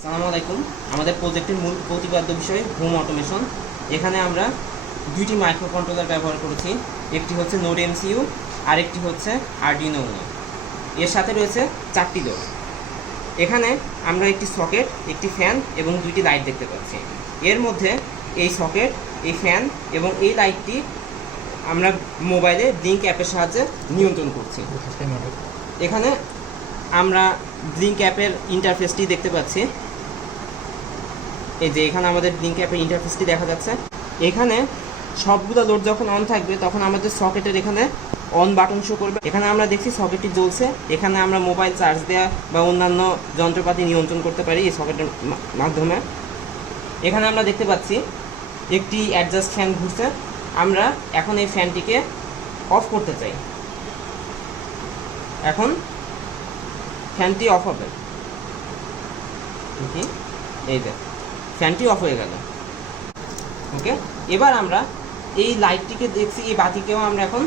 আসসালামু আলাইকুম। আমাদের প্রজেক্টের মূল প্রতিপাদ্য বিষয় হোম অটোমেশন। এখানে আমরা দুইটি মাইক্রো কন্ট্রোলার ব্যবহার করেছি। একটি হচ্ছে নোড এমসিইউ, আরেকটি হচ্ছে আরডিনো উনো। এর সাথে রয়েছে 4টি লোড। এখানে আমরা একটি সকেট, একটি ফ্যান এবং দুইটি লাইট দেখতে পাচ্ছি। এর মধ্যে এই সকেট, এই ফ্যান এবং এই লাইটটি আমরা মোবাইলে ব্লিঙ্ক অ্যাপের সাহায্যে নিয়ন্ত্রণ করছি। এখানে আমরা ব্লিঙ্ক অ্যাপের ইন্টারফেসটি দেখতে পাচ্ছি। এই যে এখানে আমাদের ব্লিঙ্ক অ্যাপের ইন্টারফেসটি দেখা যাচ্ছে। এখানে সবগুলো লোড যখন অন থাকবে তখন আমাদের সকেটের এখানে অন বাটন শো করবে। এখানে আমরা দেখছি সকেটটি জ্বলছে। এখানে আমরা মোবাইল চার্জ দেওয়া বা অন্যান্য যন্ত্রপাতি নিয়ন্ত্রণ করতে পারি এই সকেটের মাধ্যমে। এখানে আমরা দেখতে পাচ্ছি একটি অ্যাডজাস্ট ফ্যান ঘুরছে। আমরা এখন এই ফ্যানটিকে অফ করতে চাই। এখন ফ্যানটি অফ হবে। এই যে ফ্যানটি অফ হয়ে গেল। ওকে, এবার আমরা এই লাইটটিকে দেখছি, এই বাতিকেও আমরা এখন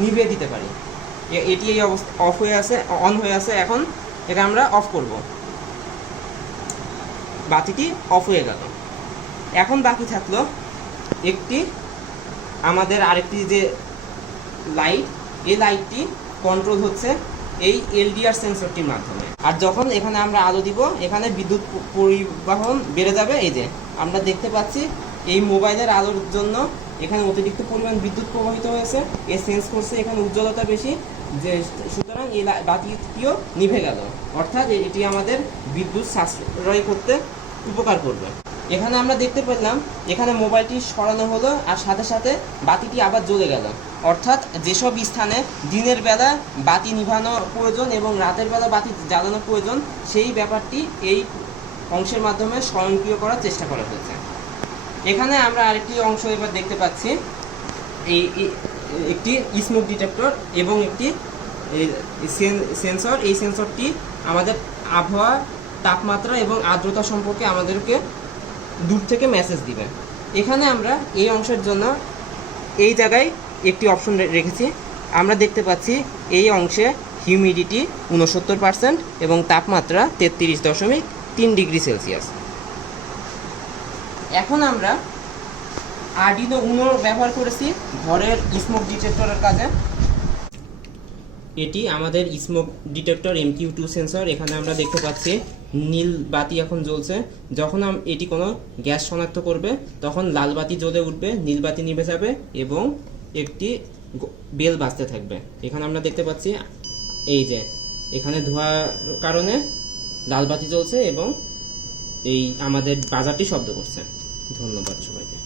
নিভিয়ে দিতে পারি। এটি এই অবস্থা অফ হয়ে আছে, অন হয়ে আছে। এখন এটা আমরা অফ করব। বাতিটি অফ হয়ে গেল। এখন বাকি থাকলো একটি আমাদের আরেকটি যে লাইট, এই লাইটটি কন্ট্রোল হচ্ছে এই এলডিআর সেন্সরটির মাধ্যমে। আর যখন এখানে আমরা আলো দিব, এখানে বিদ্যুৎ পরিবহন বেড়ে যাবে। এই যে আমরা দেখতে পাচ্ছি এই মোবাইলের আলোর জন্য এখানে অতিরিক্ত পরিমাণ বিদ্যুৎ প্রবাহিত হয়েছে। এ সেন্স করছে এখানে উজ্জ্বলতা বেশি, যে সুতরাং এই বাতিটিও নিভে গেল। অর্থাৎ এটি আমাদের বিদ্যুৎ সাশ্রয় করতে উপকার করবে। এখানে আমরা দেখতে পেলাম এখানে মোবাইলটি সরানো হলো আর সাথে সাথে বাতিটি আবার জ্বলে গেল। অর্থাৎ যেসব স্থানে দিনের বেলা বাতি নিভানো প্রয়োজন এবং রাতের বেলা বাতি জ্বালানো প্রয়োজন, সেই ব্যাপারটি এই অংশের মাধ্যমে স্বয়ংক্রিয় করার চেষ্টা করা হয়েছে। এখানে আমরা আরেকটি অংশ এবার দেখতে পাচ্ছি, এই একটি স্মোক ডিটেক্টর এবং একটি সেন্সর। এই সেন্সরটি আমাদের আবহাওয়া, তাপমাত্রা এবং আর্দ্রতা সম্পর্কে আমাদেরকে দূর থেকে মেসেজ দিবে। এখানে আমরা এই অংশের জন্য এই জায়গায় একটি অপশন রেখেছি। আমরা দেখতে পাচ্ছি এই অংশে হিউমিডিটি 69% এবং তাপমাত্রা 33.3 ডিগ্রি সেলসিয়াস। এখন আমরা আরডিনো উনো ব্যবহার করেছি ঘরের স্মোক ডিটেক্টরের কাজে। এটি আমাদের স্মোক ডিটেক্টর MQ2 সেন্সর। এখানে আমরা দেখতে পাচ্ছি নীল বাতি এখন জ্বলছে। যখন এটি কোনো গ্যাস শনাক্ত করবে তখন লাল বাতি জ্বলে উঠবে, নীল বাতি নিভে যাবে এবং একটি বেল বাজতে থাকবে। এখানে আমরা দেখতে পাচ্ছি এই যে এখানে ধোঁয়ার কারণে লাল বাতি জ্বলছে এবং এই আমাদের বাজারটি শব্দ করছে। ধন্যবাদ সবাইকে।